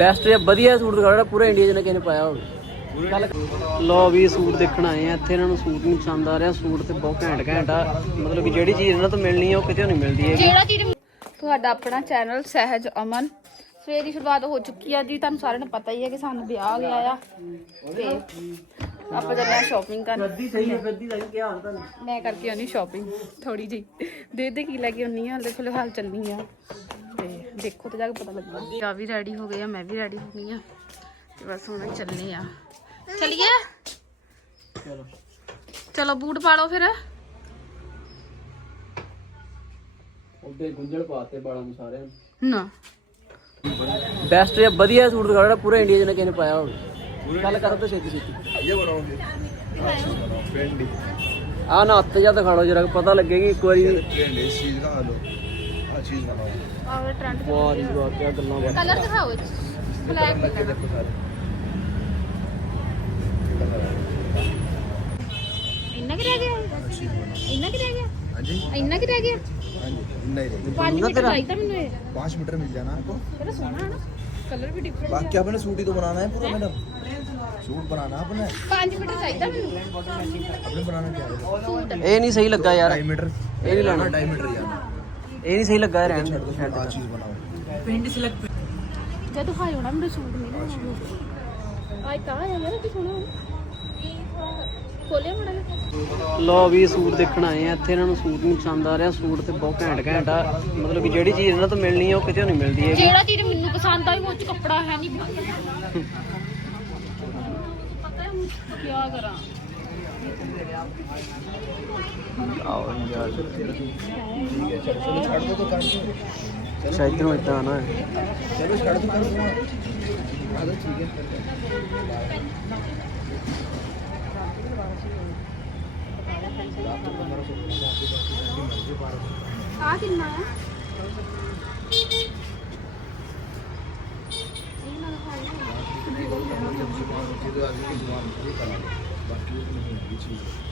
Best ਜਾਂ ਵਧੀਆ suit ਦਿਖਾਓ ਜਿਹੜਾ ਪੂਰਾ ਇੰਡੀਆ 'ਚ ਨਾ ਕਿਸੇ ਨੇ ਪਾਇਆ ਹੋਵੇ। ਲੋ ਵੀ ਸੂਟ ਦੇਖਣ ਆਏ ਆ ਇੱਥੇ ਇਹਨਾਂ ਨੂੰ ਸੂਟ ਨਹੀਂ ਪਸੰਦ ਆ ਰਿਹਾ ਸੂਟ ਤੇ ਬਹੁਤ ਘੈਂਟ ਘੈਂਟ ਆ। ਮਤਲਬ ਕਿ ਜਿਹੜੀ ਚੀਜ਼ ਇਹਨਾਂ ਤੋਂ ਮਿਲਣੀ ਆ ਉਹ ਕਿਤੇ ਨਹੀਂ ਮਿਲਦੀ ਹੈਗੀ। ਜਿਹੜਾ ਚੀਜ਼ ਤੁਹਾਡਾ ਆਪਣਾ ਚੈਨਲ ਸਹਿਜ ਅਮਨ। ਸਵੇਰ ਦੀ ਸ਼ੁਰੂਆਤ ਹੋ ਚੁੱਕੀ ਆ ਜੀ ਤੁਹਾਨੂੰ ਸਾਰਿਆਂ ਨੂੰ ਪਤਾ ਹੀ ਹੈ ਕਿ ਸਾਨੂੰ ਵਿਆਹ ਆ ਗਿਆ ਆ। ਤੇ ਆਪਾਂ ਚੱਲੇ ਆ ਸ਼ਾਪਿੰਗ ਕਰਨ। ਗੱਦੀ ਸਹੀ ਹੈ ਗੱਦੀ ਦਾ ਕੀ ਹਾਲ ਤੁਹਾਨੂੰ? ਮੈਂ ਕਰਕੇ ਆਉਣੀ ਸ਼ਾਪਿੰਗ ਥੋੜੀ ਜੀ ਦੇ ਦੇ ਕੀ ਲੈ ਕੇ ਆਉਣੀ ਆ ਹਲੇ ਫਿਲਹਾਲ ਚੱਲਣੀ ਆ। ਤੇ ਦੇਖੋ ਤੇ ਜਾ ਕੇ ਪਤਾ ਲੱਗਣਾ ਆ ਵੀ ਰੈਡੀ ਹੋ ਗਏ ਆ ਮੈਂ ਵੀ ਰੈਡੀ ਹੋ ਗਈ ਆ। ਤੇ ਬਸ ਹੁਣ ਚੱਲਨੇ ਆ। ਚਲਿਏ? ਚਲੋ। ਚਲੋ ਬੂਟ ਪਾ ਲਓ ਫਿਰ। ਉਹਦੇ ਗੁੰਝਲ ਪਾਤੇ ਬਾਲਾਂ ਨੂੰ ਸਾਰਿਆਂ ਨਾ। ਬੈਸਟ ਜਿਹਾ ਵਧੀਆ ਸੂਟ ਦਿਖਾ ਜਿਹੜਾ ਪੂਰਾ ਇੰਡੀਆ ਜਨਾ ਕਿਨੇ ਪਾਇਆ ਹੋਵੇ। ਗੱਲ ਕਰੋ ਤਾਂ ਛੇਤੀ ਛੇਤੀ। ਇਹ ਬਣਾਉਂਗੇ ਆ ਨਾ ਹੱਥ ਜਾ ਦਿਖਾ ਲਓ ਜਰਾ ਪਤਾ ਲੱਗੇ ਇੱਕ ਵਾਰੀ। ਟ੍ਰੈਂਡ ਇਸ ਚੀਜ਼ ਦਾ ਹਾਲੋ ਆਵੇ ਟ੍ਰੈਂਡ ਵਾਹ ਇਸ ਵਾਰ ਕੀ ਗੱਲਾਂ ਬਾਤਾਂ। ਕਲਰ ਦਿਖਾਓ ਬਲੈਕ ਕਲਰ ਇੰਨਾ ਕਿ ਰਹਿ ਗਿਆ? ਇੰਨਾ ਕਿ ਰਹਿ ਗਿਆ? ਹਾਂਜੀ। ਇੰਨਾ ਕਿ ਰਹਿ ਗਿਆ? ਹਾਂਜੀ ਨਹੀਂ ਰਹਿ ਗਿਆ। 5 ਮੀਟਰ ਚਾਹੀਦਾ ਮੈਨੂੰ ਇਹ। 5 ਮੀਟਰ ਮਿਲ ਜਾਣਾ ਆਪਕੋ। ਬੜਾ ਸੋਹਣਾ ਹੈ ਨਾ। ਕਲਰ ਵੀ ਡਿਫਰੈਂਟ ਬਾਕੀ ਆਪਣੇ ਸੂਟ ਹੀ ਤੋਂ ਬਣਾਣਾ ਹੈ ਪੂਰਾ ਮੈਡਮ ਸੂਟ ਬਣਾਣਾ ਆਪਣੇ 5 ਮੀਟਰ ਚਾਹੀਦਾ ਮੈਨੂੰ। ਆਪਣੇ ਬਣਾਣਾ ਕਿਆ ਹੈ? ਇਹ ਨਹੀਂ ਸਹੀ ਲੱਗਾ ਯਾਰ। 2 ਮੀਟਰ। ਇਹ ਨਹੀਂ ਲਾਣਾ। 2 ਮੀਟਰ ਯਾਰ ਇਹ ਨਹੀਂ ਸਹੀ ਲੱਗਾ ਰਹਿਣ ਦੇ। ਆ ਚੀਜ਼ ਬਣਾਓ ਪਿੰਡ। ਸਿਲਕ ਜਦ ਹਾਈ ਹੋਣਾ ਮੈਨੂੰ ਸੂਟ ਨਹੀਂ ਨਾ ਆਈ ਕਾ ਹੈ ਮੇਰਾ ਕਿ ਸੁਣੋ। ਲੋ ਵੀ ਸੂਟ ਦੇਖਣ ਆਏ ਆ। ਇੱਥੇ ਇਹਨਾਂ ਨੂੰ ਸੂਟ ਨਹੀਂ ਪਸੰਦ ਆ ਰਿਹਾ। ਸੂਟ ਤੇ ਬਹੁਤ ਘੈਂਟ ਘੈਂਟ ਆ। ਮਤਲਬ ਕਿ ਜਿਹੜੀ ਚੀਜ਼ ਇਹਨਾਂ ਤੋਂ ਮਿਲਣੀ ਆ ਉਹ ਕਿਤੇ ਨਹੀਂ ਮਿਲਦੀ ਹੈ ਜਿਹੜਾ ਚੀਜ਼ ਮੈਨੂੰ ਪਸੰਦ ਆਈ ਉਹ ਚ ਕੱਪੜਾ ਹੈ ਨਹੀਂ। ਪਤਾ ਹੈ ਕੀ ਕਰਾਂ? शायद में इतना आना है चलो छड़ दो कर दो ठीक है आ कितना है बाकी नहीं है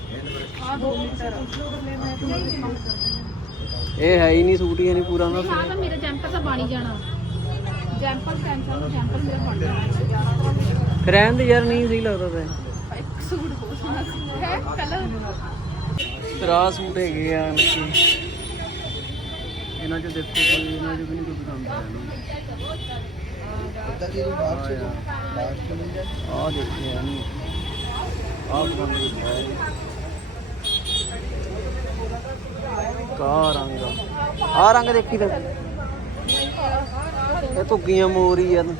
ਇਹ ਹੈ ਹੀ ਨਹੀਂ ਸੂਟ ਹੀ ਨਹੀਂ ਪੂਰਾ ਨਾ ਹਾਂ ਤਾਂ ਮੇਰਾ ਜੈਂਪਰ ਤਾਂ ਬਾਣੀ ਜਾਣਾ। ਜੈਂਪਰ ਟੈਨਸ਼ਨ ਨੂੰ ਜੈਂਪਰ ਮੇਰਾ ਬਣ ਜਾਣਾ। ਫਿਰ ਐਂ ਯਾਰ ਨਹੀਂ ਸਹੀ ਲੱਗਦਾ ਤੇ। ਇੱਕ ਸੂਟ ਹੋ ਸੋਹਣਾ ਹੈ ਕਲਰ? ਤਰਾ ਸੂਟ ਹੈਗੇ ਆ ਇਹਨਾਂ ਚੋਂ ਦੇਖੋ ਕੋਈ ਇਹਨਾਂ ਚੋਂ ਵੀ ਨਹੀਂ ਕੋਈ ਪਸੰਦ ਆਇਆ ਨਾ। ਉਦਾਂ ਦੀ ਨਹੀਂ ਆ ਪਸੰਦ ਨਹੀਂ ਆਇਆ। ਕਾ ਰੰਗ ਆ ਆਹ ਰੰਗ ਦੇਖੀ ਤਾਂ ਇਹ ਧੁੱਗੀਆਂ ਮੋਰ ਹੀ ਆ ਨਾ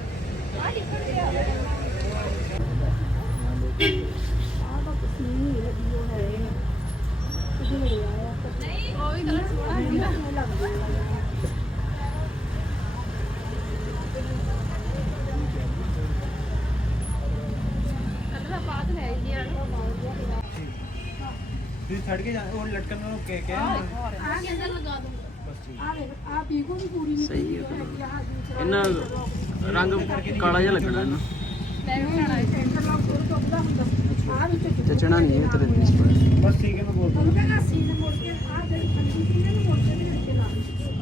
ਕਲਰ ਬਾਤ ਹੈ ਹੀ ਯਾਰ ਤੁਸੀਂ ਛੱਡ ਕੇ ਜਾਣਾ ਉਹ ਲਟਕਣ ਨੂੰ। ਕੇ ਕੇ ਆ ਕੇ ਅੰਦਰ ਲਗਾ ਦੂੰਗਾ। ਆ ਪੀਕੋ ਵੀ ਪੂਰੀ ਨਹੀਂ ਸਹੀ ਹੈ ਇਹਨਾਂ ਰੰਗ ਕਾਲਾ ਜਿਹਾ ਲੱਗਣਾ ਇਹਨਾਂ। ਚਚਣਾ ਨਹੀਂ ਉਤਰੇ ਇਸ ਪਰ ਬਸ ਠੀਕ ਹੈ ਮੈਂ ਬੋਲ ਦੂੰਗਾ ਆ ਸੀਨ ਮੋੜ ਕੇ ਆ ਜਿਹੜੀ ਖੰਡੀ ਸੀ ਇਹਨੂੰ ਮੋੜ ਕੇ ਵੀ ਰੱਖੇ ਲਾ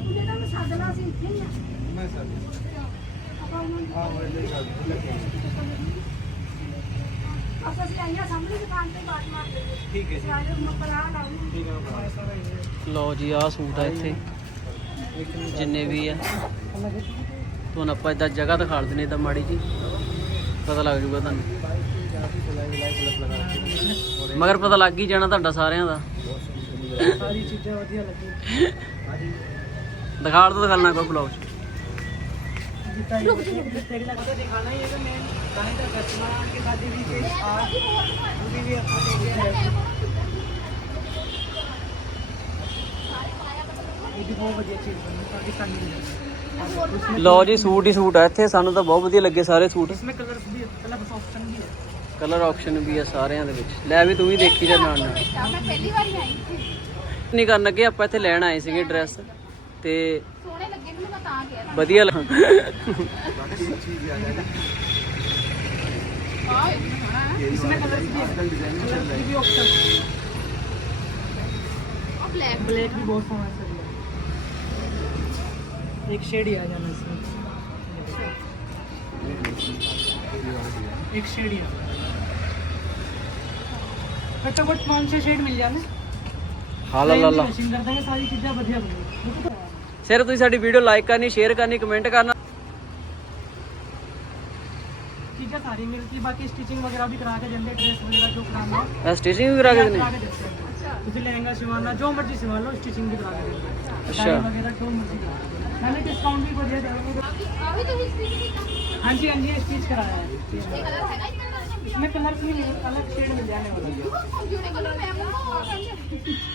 ਜਿਹੜਾ ਮੈਂ ਸਾਦਲਾ ਸੀ ਇੱਥੇ ਹੀ ਆ। ਮੈਂ ਸਾਦਲਾ ਆਪਾਂ ਉਹਨਾਂ ਨੂੰ ਆ ਵਰਦੇ ਕਰ ਲੱਗੇ ਅਸਾਂ ਜੀ। ਸਾਰੇ ਲਓ ਜੀ ਆਹ ਸੂਟ ਆ ਇੱਥੇ। ਜਿੰਨੇ ਵੀ ਆ। ਤੁਹਾਨੂੰ ਆਪਾਂ ਇਹਦਾ ਜਗ੍ਹਾ ਦਿਖਾ ਦਿੰਦੇ ਤਾਂ ਮਾੜੀ ਜੀ ਪਤਾ ਲੱਗ ਜੂਗਾ ਤੁਹਾਨੂੰ। ਮਗਰ ਪਤਾ ਲੱਗ ਹੀ ਜਾਣਾ ਤੁਹਾਡਾ ਸਾਰਿਆਂ ਦਾ। ਸਾਰੀ ਚੀਜ਼ਾਂ ਵਧੀਆ ਲੱਗੀਆਂ। ਦਿਖਾ ਦੋ ਦਿਖਾਣਾ ਕੋਈ ਬਲੌਗ ਚ दिखाना ही है तो मैं कहीं तक कस्टमर के साथ भी के आज पूरी भी अपने लेके आए ये भी बहुत बढ़िया चीज बनी पाकिस्तानी डिजाइन ਲਓ ਜੀ ਸੂਟ ਹੀ ਸੂਟ ਆ ਇੱਥੇ ਸਾਨੂੰ ਤਾਂ ਬਹੁਤ ਵਧੀਆ ਲੱਗੇ ਸਾਰੇ ਸੂਟ इसमें कलर भी कलर ऑप्शन भी है ਕਲਰ ਆਪਸ਼ਨ ਵੀ ਆ ਸਾਰਿਆਂ ਦੇ ਵਿੱਚ ਲੈ ਵੀ ਤੂੰ ਵੀ ਦੇਖੀ ਜਾ ਨਾਲ ਨਾਲ ਮੈਂ ਪਹਿਲੀ ਵਾਰੀ ਆਈ ਸੀ ਨਹੀਂ ਕਰਨ ਲੱਗੇ ਆਪਾਂ ਇੱਥੇ ਲੈਣ ਆਏ ਸੀਗੇ ਡਰੈਸ ਤੇ ਸੋਹਣੇ ਲੱਗੇ ਮੈਨੂੰ ਮੈਂ ਤਾਂ ਕਿਹਾ ਵਧੀਆ ਲੱਗ- ਆ इसमें कलर भी आजकल डिजाइन चल रहा है भी ऑप्शन ਆ ਬਲੈਕ ब्लैक भी बहुत सोना चल रहा है एक शेड ही आ जाना इसमें एक शेड ही है घट्टो घट पाँच छः शेड मिल जाने ਹਾ ਲਾ ਲਾ ਲਾ मशीन कर देंगे सारी चीज़ें बढ़िया बनेगी ਸਿਰ ਤੁਸੀਂ ਸਾਡੀ ਵੀਡੀਓ ਲਾਈਕ ਕਰਨੀ ਸ਼ੇਅਰ ਕਰਨੀ ਕਮੈਂਟ ਕਰਨਾ चीज़ें सारी मिलती बाकी स्टिचिंग वगैरह भी करा के देंगे ड्रेस वगैरह जो कराना है ਸਟਿਚਿੰਗ ਵੀ ਕਰਾ ਕੇ ਦੇਣੀ करा के देते हैं तुझे लहंगा सिलवाना जो मर्जी सिलवा लो स्टिचिंग भी करा के देंगे अच्छा। टाई वगैरह जो मर्जी करा के देंगे मैंने डिस्काउंट भी बढ़िया दिया हाँ जी हाँ जी स्टिच कराया है इसमें कलर भी नहीं अलग शेड मिल जाने वाला है देगी चलो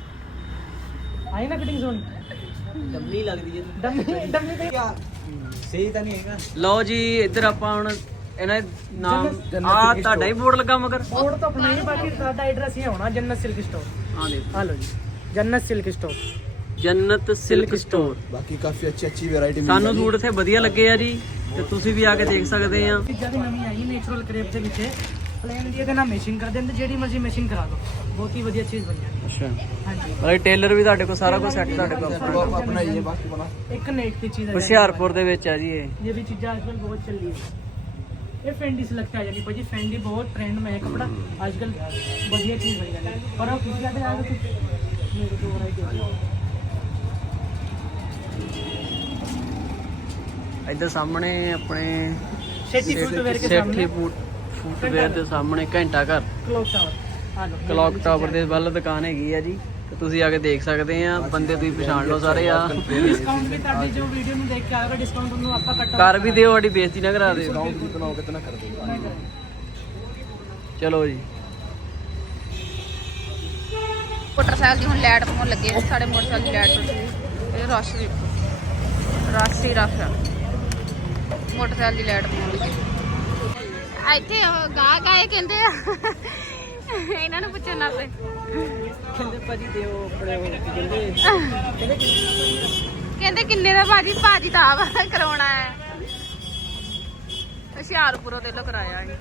ਆਈ ਨਾ ਫਿਟਿੰਗ ਸੋਹਣੀ ਡੰਮੀ ਲੱਗਦੀ ਹੈ। ਡੰਮੀ ਡੰਮੀ ਤੇ ਸਹੀ ਤਾਂ ਨਹੀਂ ਹੈਗਾ। ਲਓ ਜੀ ਇੱਧਰ ਆਪਾਂ ਹੁਣ ਇਹਨਾਂ ਨਾਮ ਆ ਤੁਹਾਡਾ ਹੀ ਬੋਰਡ ਲੱਗਾ ਮਗਰ। ਬੋਰਡ ਤਾਂ ਆਪਣਾ ਹੀ ਬਾਕੀ ਸਾਡਾ ਐਡਰੈਸ ਹੀ ਹੋਣਾ ਜੰਨਤ ਸਿਲਕ ਸਟੋਰ ਹਾਂ ਦੇ ਆ ਲਓ ਜੀ Jannat silk store Jannat silk store ਬਾਕੀ ਕਾਫੀ ਅੱਛੀ ਅੱਛੀ ਵੈਰਾਈਟੀ ਸਾਨੂੰ ਸੂਟ ਇੱਥੇ ਵਧੀਆ ਲੱਗੇ ਆ ਜੀ ਤੇ ਤੁਸੀਂ ਵੀ ਆ ਕੇ ਦੇਖ ਸਕਦੇ ਆ। ਚੀਜ਼ਾਂ ਨਵੀਂ ਆਈ ਨੇਚਰਲ ਕ੍ਰੇਪ ਦੇ ਵਿੱਚ। ਪਲੇਨ ਦੀ ਇਹਦੇ ਨਾਲ ਮੈਸ਼ਿੰਗ ਕਰ ਦਿੰਦੇ ਜਿਹੜੀ ਮਰਜ਼ੀ ਮੈਸ਼ਿੰਗ ਕਰਾ ਦਿਓ। ਬਹੁਤ ਹੀ ਵਧੀਆ ਚੀਜ਼ ਬਣ ਜਾਂਦੀ ਅੱਛਾ। ਹਾਂਜੀ। ਮਤਲਬ ਟੇਲਰ ਵੀ ਤੁਹਾਡੇ ਕੋਲ ਸਾਰਾ ਕੁਝ ਸੈੱਟ ਤੁਹਾਡੇ ਕੋਲ ਆਪਣਾ। ਆਪਣਾ ਹੀ ਹੈ ਬਾਕੀ ਬਣਾ। ਇੱਕ ਨੇਕ ਦੀ ਚੀਜ਼ ਹੈ ਹੁਸ਼ਿਆਰਪੁਰ ਦੇ ਵਿੱਚ ਹੈ ਜੀ ਇਹ। ਇਹ ਵੀ ਚੀਜ਼ਾਂ ਅੱਜ ਕੱਲ ਬਹੁਤ ਚੱਲੀ ਹੈ। ਇਹ ਫੈਂਡੀ ਸਿਲੈਕਟ ਆ ਜਾਣੀ ਭਾਜੀ ਫੈਂਡੀ ਬਹੁਤ ਟ੍ਰੈਂਡ ਮੈਂ ਕਪੜਾ ਅੱਜ ਕੱਲ ਵਧੀਆ ਚੀਜ਼ ਬਣ ਜਾਂਦੀ ਪਰ ਉਹ ਕਿਸੇ ਦਾ ਯਾਦ ਮੇਰੇ ਦੋ ਰਾਈ ਇੱਧਰ ਸਾਹਮਣੇ ਆਪਣੇ ਸੇਠੀ ਫੂਟ ਵੇਰ ਕੇ ਸਾਹਮਣੇ ਸੇਠੀ ਫੂਟ ਫੁੱਟਵੇਅਰ ਦੇ ਸਾਹਮਣੇ ਘੰਟਾ ਘਰ। ਕਲੌਕ ਟਾਵਰ ਦੇ ਵੱਲ ਦੁਕਾਨ ਹੈਗੀ ਆ ਜੀ। ਤੇ ਤੁਸੀਂ ਆ ਕੇ ਦੇਖ ਸਕਦੇ ਆ ਬੰਦੇ ਤੁਸੀਂ ਪਛਾਣ ਲਓ ਸਾਰੇ ਆ। ਕਰ ਵੀ ਦਿਓ ਸਾਡੀ ਬੇਇੱਜ਼ਤੀ ਨਾ ਕਰਾ ਦਿਓ। ਚਲੋ ਜੀ। ਮੋਟਰਸਾਈਕਲ ਦੀ ਹੁਣ ਲਾਈਟ ਪਾਉਣ ਲੱਗੇ ਸਾਡੇ ਮੋਟਰਸਾਈਕਲ ਦੀ ਲਾਈਟ ਇਹ ਰਸ਼ ਦੇਖੋ ਰਸ਼ ਮੋਟਰਸਾਈਕਲ ਦੀ ਲਾਈਟ ਪਾਉਣ ਲੱਗੇ ਇੱਥੇ ਉਹ ਗਾ ਗਾਏ ਕਹਿੰਦੇ ਆ। ਇਹਨਾਂ ਨੂੰ ਪੁੱਛਣ ਨਾਲ ਕਹਿੰਦੇ ਭਾਜੀ ਦਿਓ ਆਪਣੇ ਉਹ ਕਹਿੰਦੇ। ਕਹਿੰਦੇ ਕਿੰਨੇ ਦਾ ਭਾਜੀ? ਭਾਜੀ ਤਾਂ ਆਪ ਕਰਾਉਣਾ ਹੈ। ਹੁਸ਼ਿਆਰਪੁਰੋਂ ਦੇ ਲੋ ਕਰਾਇਆ ਸੀ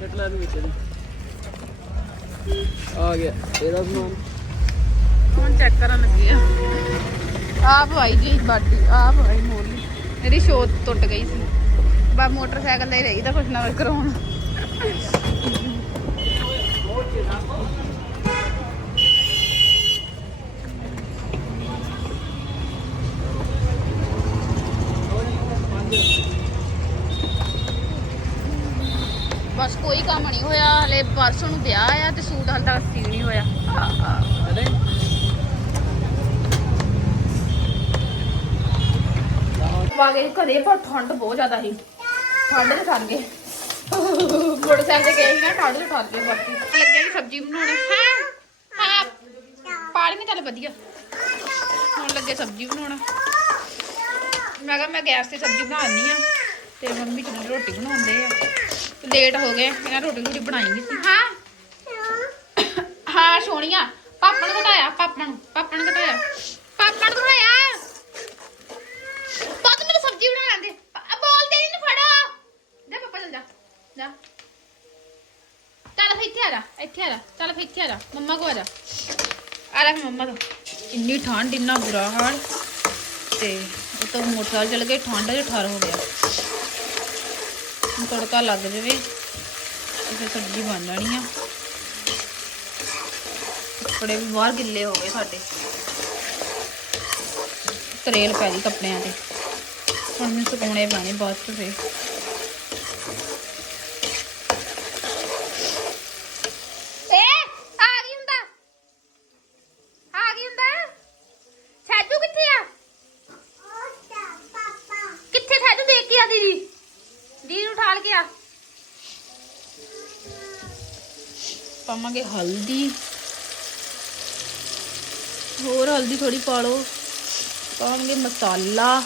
ਕਿਟਲਾ ਨੂੰ ਵਿੱਚ ਦੀ ਆ ਗਿਆ ਇਹਦਾ ਸਮਾਨ। ਹੁਣ ਚੈੱਕ ਕਰਨ ਲੱਗੀ ਆ। ਆਪ ਭਾਈ ਜੀ ਬਾਡੀ ਆਪ ਭਾਈ ਮੋਰੀ ਇਹਦੀ ਸ਼ੋਤ ਟੁੱਟ ਗਈ ਸੀ। ਬਾ ਮੋਟਰਸਾਈਕਲ ਤੇ ਰਹੀਦਾ ਕੁਛ ਨਾ ਕੁਛ ਕਰਾਉਣ। ਬਸ ਕੋਈ ਕੰਮ ਨਹੀਂ ਹੋਇਆ, ਹਲੇ ਪਰਸੋਂ ਨੂੰ ਵਿਆਹ ਆ ਤੇ ਸੂਟ ਹਾਲ ਤੱਕ ਸੀ ਨਹੀਂ ਹੋਇਆ। ਵਾਗੇ ਘਰੇ ਪਰ ਠੰਡ ਬਹੁਤ ਜ਼ਿਆਦਾ ਸੀ। ਠੰਡ ਦੇ ਠਰ ਗਏ ਮੋਟਰਸਾਈਕਲ ਤੇ ਗਏ ਸੀ ਨਾ, ਠੰਡ ਦੇ ਠਰ ਗਏ ਬਾਕੀ। ਲੱਗਿਆ ਕਿ ਸਬਜ਼ੀ ਬਣਾਉਣਾ। ਹਾਂ? ਹਾਂ? ਪਾਣੀ ਨਹੀਂ ਚੱਲ ਵਧੀਆ। ਹੁਣ ਲੱਗੇ ਸਬਜ਼ੀ ਬਣਾਉਣਾ। ਮੈਂ ਕਿਹਾ ਮੈਂ ਗੈਸ ਤੇ ਸਬਜ਼ੀ ਬਣਾਉਣੀ ਆ, ਤੇ ਮੰਮੀ ਚਲੀ ਰੋਟੀ ਬਣਾਉਂਦੇ ਆ। ਲੇਟ ਹੋ ਗਏ ਇਹਨਾਂ ਰੋਟੀ ਰੋਟੀ ਬਣਾਈ ਨਹੀਂ ਸੀ। ਹਾਂ? ਹਾਂ ਸੋਹਣੀਆ ਪਾਪਾ ਨੂੰ ਘਟਾਇਆ, ਪਾਪਾ ਨੂੰ ਪਾਪਾ ਨੂੰ ਘਟਾਇਆ। ਪਾਪਾ ਨੂੰ ਘਟਾਇਆ ਬਾਤ ਮੈਨੂੰ ਸਬਜ਼ੀ ਬਣਾ ਲੈਂਦੇ ਪ- ਬੋਲਦੇ ਨਹੀਂ ਨੂੰ ਫੜੋ ਜਾ ਪਾਪਾ ਚੱਲ ਜਾ ਜਾ ਚੱਲ ਫਿਰ ਇੱਥੇ ਆ ਜਾ, ਚੱਲ ਫਿਰ ਇੱਥੇ ਆ ਜਾ, ਮੰਮਾ ਕੋ ਆ ਜਾ। ਆ ਜਾ ਮੰਮਾ ਤੋਂ ਇੰਨੀ ਠੰਡ, ਇੰਨਾ ਬੁਰਾ ਹਾਲ। ਤੇ ਉਹ ਤਾਂ ਮੋਟਰਸਾਈਕਲ ਚਲ ਗਏ, ਠੰਡ ਚ ਠਰ ਹੋ ਗਿਆ। ਤੜਕਾ ਲੱਗ ਜਾਵੇ ਫਿਰ ਸਬਜ਼ੀ ਬਣ ਜਾਣੀ ਆ। ਕੱਪੜੇ ਵੀ ਬਾਹਰ ਗਿੱਲੇ ਹੋ ਗਏ ਸਾਡੇ। ਤਰੇਲ ਪੈ ਗਈ ਕੱਪੜਿਆਂ ਤੇ। ਹੁਣ ਮੈਨੂੰ ਸੁਕਾਉਣੇ ਪੈਣੇ ਬਾਅਦ ਚ ਫੇਰ ਏ ਆ ਗਈ ਹੁੰਦਾ ਆ ਗਈ ਹੁੰਦਾ ਛੱਜੂ ਕਿੱਥੇ ਆ ਕਿੱਥੇ ਛੱਜੂ ਦੇਖ ਕੇ ਆ ਦੀਦੀ ਦੀਦੀ ਨੂੰ ਠਾਲ ਕੇ ਆ ਪਾਵਾਂਗੇ ਹਲਦੀ। ਹੋਰ ਹਲਦੀ ਥੋੜੀ ਪਾ ਲਓ। ਪਾਵਾਂਗੇ ਮਸਾਲਾ।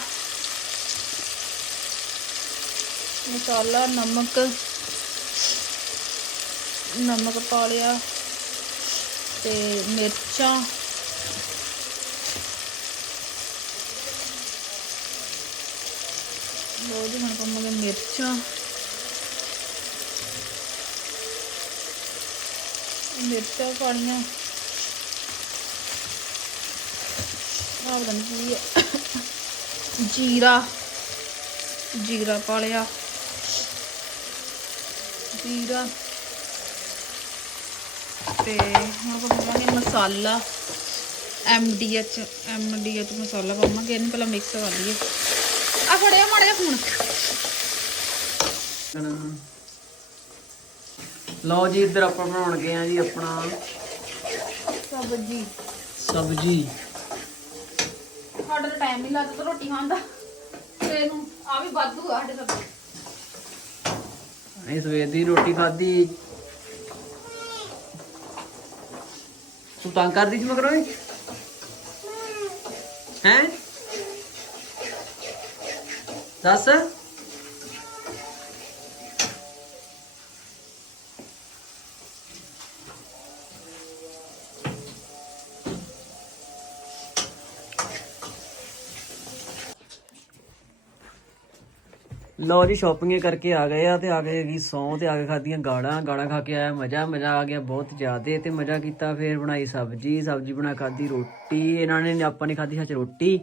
ਮਸਾਲਾ, ਨਮਕ। ਨਮਕ ਪਾ ਲਿਆ। ਤੇ ਮਿਰਚਾਂ। ਲੋ ਜੀ ਹੁਣ ਪਾਵਾਂਗੇ ਮਿਰਚਾਂ। ਮਿਰਚਾਂ ਪਾਣੀਆਂ ਆਹ ਪਤਾ ਨਹੀਂ ਜੀਰਾ। ਜੀਰਾ ਪਾ ਲਿਆ। ਜੀਰਾ। ਤੇ ਹੁਣ ਪਾਵਾਂਗੇ ਮਸਾਲਾ। ਐਮਡੀਐਚ ਐਮਡੀਐਚ ਮਸਾਲਾ ਪਾਵਾਂਗੇ। ਇਹਨੂੰ ਪਹਿਲਾਂ ਮਿਕਸ ਕਰ ਲਈਏ। ਆ ਫੜਿਆ ਮਾੜਾ ਜਿਹਾ ਫੋਨ ਲਓ ਜੀ ਇੱਧਰ ਆਪਾਂ ਬਣਾਉਣ ਗਏ ਆ ਜੀ ਆਪਣਾ ਸਬਜੀ। ਸਬਜੀ। ਸਾਡਾ ਤਾਂ ਟਾਈਮ ਨਹੀਂ ਲੱਗਦਾ ਰੋਟੀ ਖਾਣ ਦਾ। ਤੇ ਇਹਨੂੰ ਆ ਵੀ ਵਾਧੂ ਆ ਸਾਡੇ ਸਬਜੀ ਅਸੀਂ ਸਵੇਰ ਦੀ ਰੋਟੀ ਖਾਧੀ। ਤੂੰ ਤੰਗ ਕਰਦੀ ਸੀ ਮਗਰੋਂ ਹੈ? ਦੱਸ। ਲਓ ਜੀ ਸ਼ਾਪਿੰਗ ਕਰਕੇ ਆ ਗਏ ਆ ਤੇ ਆ ਗਏ ਹੈਗੀ ਸੌਂ ਤੇ ਆ ਕੇ ਖਾਧੀਆਂ ਗਾਲਾਂ ਗਾਲਾਂ ਖਾ ਕੇ ਆਇਆ ਮਜ਼ਾ ਮਜ਼ਾ ਆ ਗਿਆ ਬਹੁਤ ਜ਼ਿਆਦੇ ਤੇ ਮਜ਼ਾ ਕੀਤਾ ਫੇਰ ਬਣਾਈ ਸਬਜੀ। ਸਬਜੀ ਬਣਾ ਖਾਧੀ ਰੋਟੀ। ਇਹਨਾਂ ਨੇ, ਆਪਾਂ ਨੇ ਖਾਧੀ ਸੱਚ ਰੋਟੀ।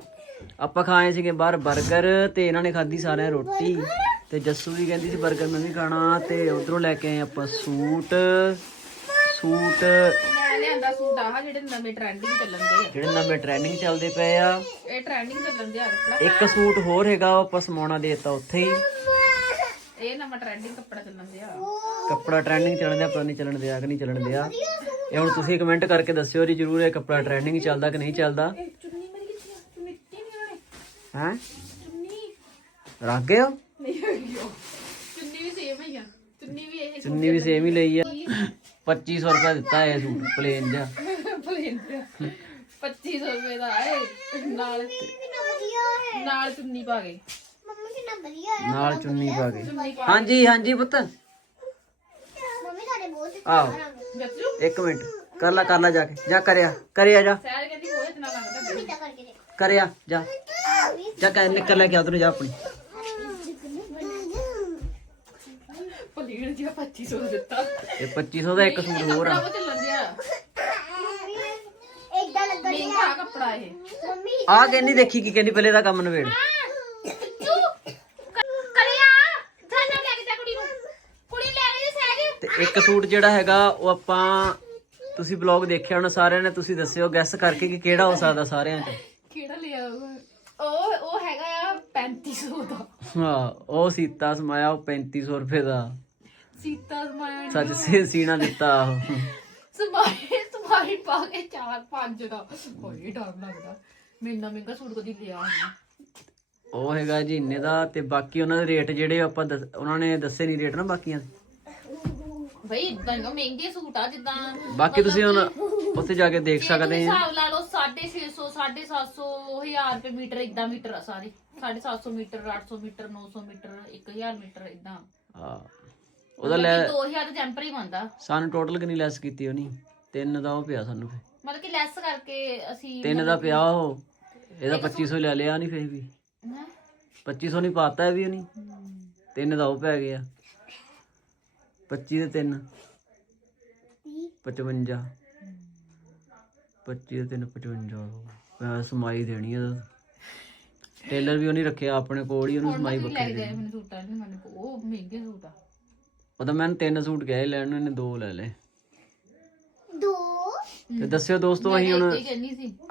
ਆਪਾਂ ਖਾਏ ਸੀਗੇ ਬਾਹਰ 버ਗਰ ਤੇ ਇਹਨਾਂ ਨੇ ਖਾਧੀ ਸਾਰਿਆਂ ਰੋਟੀ। ਤੇ ਜੱਸੂ ਵੀ ਕਹਿੰਦੀ ਸੀ 버ਗਰ ਮੈਂ ਵੀ ਖਾਣਾ ਤੇ ਉਧਰੋਂ ਲੈ ਕੇ ਆਏ ਆਪਾਂ ਸੂਟ। ਸੂਟ ਲਿਆਂਦਾ ਸੂਟ ਆਹ ਜਿਹੜੇ ਨਵੇਂ ਟ੍ਰੈਂਡਿੰਗ ਚੱਲਣ ਦੇ ਆ। ਜਿਹੜੇ ਨਵੇਂ ਟ੍ਰੈਂਡਿੰਗ ਚੱਲਦੇ ਪਏ ਆ। ਇਹ ਟ੍ਰੈਂਡਿੰਗ ਚੱਲਣ ਦੇ ਆ ਕੱਪੜਾ। ਇੱਕ ਸੂਟ ਹੋਰ ਹੈਗਾ ਉਹ ਆਪਾਂ ਸਮਾਉਣਾ ਦੇਤਾ ਉੱਥੇ ਹੀ। ਇਹ ਨਵਾਂ ਟ੍ਰੈਂਡਿੰਗ ਕੱਪੜਾ ਚੱਲਣ ਦੇ ਆ। ਕੱਪੜਾ ਟ੍ਰੈਂਡਿੰਗ ਚੱਲਣ ਦਿਆ ਪਤਾ ਨਹੀਂ ਚੱਲਣ ਦਿਆ ਕਿ ਨਹੀਂ ਚੱਲਣ ਦਿਆ। ਇਹ ਹੁਣ ਤੁਸੀਂ ਕਮੈਂਟ ਕਰਕੇ ਦੱਸਿਓ ਜੀ ਜਰੂਰ ਇਹ ਕੱਪੜਾ ਟ੍ਰੈਂਡਿੰਗ ਚੱਲਦਾ ਕਿ ਨਹੀਂ ਚੱਲਦਾ। ਚੁੰਨੀ ਮੇਰੀ ਕਿੱਥੇ ਆ? ਤੂੰ ਮਿੱਟੀ ਨਹੀਂ ਉਹਨੇ ਹੈ? ਚੁੰਨੀ। ਰੱਖ ਗਏ ਹੋ ਨਹੀਂ ਚੁੰਨੀ ਵੀ ਸੇਮ ਹੀ ਆ। ਚੁੰਨੀ ਵੀ ਇਹ ਚੁੰਨੀ ਵੀ ਸੇਮ ਹੀ ਲਈ ਆ। 2500 ਰੁਪਏ ਦਿੱਤਾ ਇਹ ਸੂਟ ਪਲੇਨ ਜਿਹਾ। ਪਲੇਨ 2500 ਰੁਪਏ ਦਾ ਹੈ ਨਾਲ ਨਾਲ ਚੁੰਨੀ ਪਾ ਕੇ। ਨਾਲ ਚੁੰਨੀ ਪਾ ਚੁੰਨੀ ਪਾ ਹਾਂਜੀ ਹਾਂਜੀ ਪੁੱਤ। ਆਓ। ਜੱਜੂ ਇੱਕ ਮਿੰਟ। ਕਰ ਲੈ ਕਰ ਲੈ ਜਾ ਕੇ। ਜਾ ਕਰਿਆ। ਕਰਿਆ ਜਾ। ਸਹਿਰ ਕਹਿੰਦੀ ਉਹ ਇਤਨਾ ਲੱਗਦਾ ਕਰਿਆ। ਜਾ। ਜਾ ਕਰ ਨਿਕਲ ਲੈ ਕੇ ਆ ਜਾ ਆਪਣੀ। ਪਲੇਨ ਜਿਹਾ 2500 ਦਾ ਦਿੱਤਾ। ਇਹ 2500 ਦਾ ਇੱਕ ਸੂਟ ਹੋਰ ਆ। ਕੱਪੜਾ ਚੱਲਣ ਦਿਆ? ਮਹਿੰਗਾ ਕੱਪੜਾ ਇਹ। ਆ ਕਹਿੰਦੀ ਦੇਖੀ ਕੀ ਕਹਿੰਦੀ ਪਹਿਲੇ ਦਾ ਕੰਮ ਨਵੇੜ ਕਰਿਆ ਜਾਨਾ ਲੈ ਕੇ ਜਾ ਕੁੜੀ ਨੂੰ? ਕੁੜੀ ਲੈ ਗਈ ਸਹਿਜ ਤੇ ਇੱਕ ਸੂਟ ਜਿਹੜਾ ਹੈਗਾ ਉਹ ਆਪਾਂ ਤੁਸੀਂ ਬਲੌਗ ਦੇਖਿਆ ਹੋਣਾ ਸਾਰਿਆਂ ਨੇ ਤੁਸੀਂ ਦੱਸਿਓ ਗੈਸ ਕਰਕੇ ਕਿ ਕਿਹੜਾ ਹੋ ਸਕਦਾ ਸਾਰਿਆਂ 'ਚ। ਕਿਹੜਾ ਲਿਆ ਉਹ? ਉਹ ਹੈਗਾ ਆ 3500 ਦਾ। ਹਾਂ ਉਹ ਸੀਤਾ ਸਮਾਇਆ ਉਹ 3500 ਰੁਪਏ ਦਾ। ਸੀਤਾ ਸਮਾਨ ਸੱਚ ਸੇ ਸੀਣਾ ਦਿੱਤਾ ਉਹ। ਸਮਾਈ ਸਮਾਈ ਪਾ ਕੇ 4 5 ਦਾ। ਹੋਏ ਡਰ ਲੱਗਦਾ। ਮੈਨਾਂ ਮਹਿੰਗਾ ਸੂਟ ਕਦੀ ਲਿਆ ਨਹੀਂ ਉਹ ਹੈਗਾ ਜੀ ਇੰਨੇ ਦਾ ਤੇ ਬਾਕੀ ਉਹਨਾਂ ਦੇ ਰੇਟ ਜਿਹੜੇ ਆਪਾਂ ਦੱਸ- ਉਹਨਾਂ ਨੇ ਦੱਸੇ ਨਹੀਂ ਰੇਟ ਨਾ ਬਾਕੀਆਂ ਦੇ। ਬਈ ਇਦਾਂ ਮਹਿੰਗੇ ਸੂਟ ਆ ਜਿੱਦਾਂ ਬਾਕੀ ਤੁਸੀਂ ਹੁਣ ਉੱਥੇ ਜਾ ਕੇ ਦੇਖ ਸਕਦੇ ਆ। ਹਿਸਾਬ ਲਾ ਲਓ 650 750 1000 ਰੁਪਏ ਮੀਟਰ ਇਦਾਂ ਮੀਟਰ ਆ ਸਾਰੇ। 750 ਮੀਟਰ 800 ਮੀਟਰ 900 ਮੀਟਰ 1000 ਮੀਟਰ ਇਦਾਂ ਹਾਂ। ਉਹਦਾ ਲੈ 2000 ਦਾ ਜੰਪਰ ਹੀ ਬੰਦਾ ਸਾਨੂੰ ਟੋਟਲ ਕਿੰਨੀ ਲੈਸ ਕੀਤੀ ਉਹਨੀ? ਤਿੰਨ ਦਾ ਉਹ ਪਿਆ ਸਾਨੂੰ ਫਿਰ। ਮਤਲਬ ਕਿ ਲੈਸ ਕਰਕੇ ਅਸੀਂ ਤਿੰਨ ਦਾ ਪਿਆ ਉਹ। ਇਹਦਾ 2500 ਲੈ ਲਿਆ ਨਹੀਂ ਫੇਰ ਵੀ। ਹੈਂ? 2500 ਨਹੀਂ ਪਾਤਾ ਇਹ ਵੀ ਉਹਨੀ। ਤਿੰਨ ਦਾ ਉਹ ਪੈ ਗਿਆ। 25 ਦੇ ਤਿੰਨ। 55 25 ਦੇ ਤਿੰਨ 55 ਮੈਂ ਸਮਾਈ ਦੇਣੀ ਆ ਟੇਲਰ ਵੀ ਉਹਨੇ ਰੱਖਿਆ ਆਪਣੇ ਕੋਲ ਹੀ ਉਹਨੂੰ ਸਮਾਈ ਲੈ ਬੱਕਰੀ ਕੇ ਗਏ ਮੈਨੂੰ ਸੂਟਾਂ ਨਹੀਂ ਮੈਨੂੰ ਉਹ ਮਹਿੰਗੇ ਸੂਟ ਆ। ਉਹ ਤਾਂ ਮੈਂ ਤਿੰਨ ਸੂਟ ਗਏ ਲੈਣ ਨੂੰ ਇਹਨੇ ਦੋ ਲੈ ਲਏ। ਦੋ? ਤੇ ਦੱਸਿਓ ਦੋਸਤੋ ਅਸੀਂ ਹੁਣ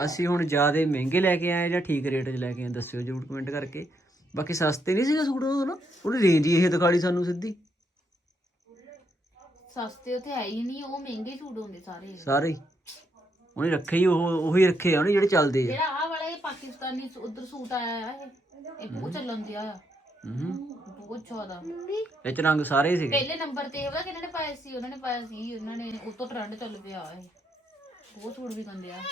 ਅਸੀਂ ਹੁਣ ਜ਼ਿਆਦਾ ਮਹਿੰਗੇ ਲੈ ਕੇ ਆਏ ਜਾਂ ਠੀਕ ਰੇਟ 'ਚ ਲੈ ਕੇ ਆਏ ਦੱਸਿਓ ਜਰੂਰ ਕਮੈਂਟ ਕਰਕੇ। ਬਾਕੀ ਸਸਤੇ ਨਹੀਂ ਸੀਗੇ ਸੂਟ ਉਹ ਨਾ ਉਹਨੇ ਰੇਂਜ ਹੀ ਇਹ ਦਿਖਾਲੀ ਸਾਨੂੰ ਸਿੱਧੀ। ਸਸਤੇ ਉੱਥੇ ਹੈ ਹੀ ਨਹੀਂ ਉਹ ਮਹਿੰਗੇ ਸੂਟ ਹੁੰਦੇ ਸਾਰੇ। ਸਾਰੇ ਹੀ। ਉਹਨੇ ਰੱਖੇ ਹੀ ਉਹ ਉਹੀ ਰੱਖੇ ਆ ਉਹਨੇ ਜਿਹੜੇ ਚੱਲਦੇ ਆ। ਜਿਹੜਾ ਆਹ ਵਾਲਾ ਇਹ ਪਾਕਿਸਤਾਨੀ ਉਧਰ ਸੂਟ ਆਇਆ ਆ ਇਹ ਇਹ ਬਹੁਤ ਚੱਲਣ ਦਿਆ ਆ। ਹੂੰ। ਬਹੁਤ ਜ਼ਿਆਦਾ ਇਹ ਚ ਰੰਗ ਸਾਰੇ ਹੀ ਸੀਗੇ। ਪਹਿਲੇ ਨੰਬਰ ਤੇ ਉਹਦਾ ਕਿਹਨਾਂ ਨੇ ਪਾਇਆ ਸੀ? ਉਹਨਾਂ ਨੇ ਪਾਇਆ ਸੀ ਉਹਨਾਂ ਨੇ ਉਹ ਤੋਂ ਟ੍ਰੈਂਡ ਚੱਲ ਪਿਆ ਇਹ। ਬਹੁਤ ਸੂਟ ਵੀ ਆ।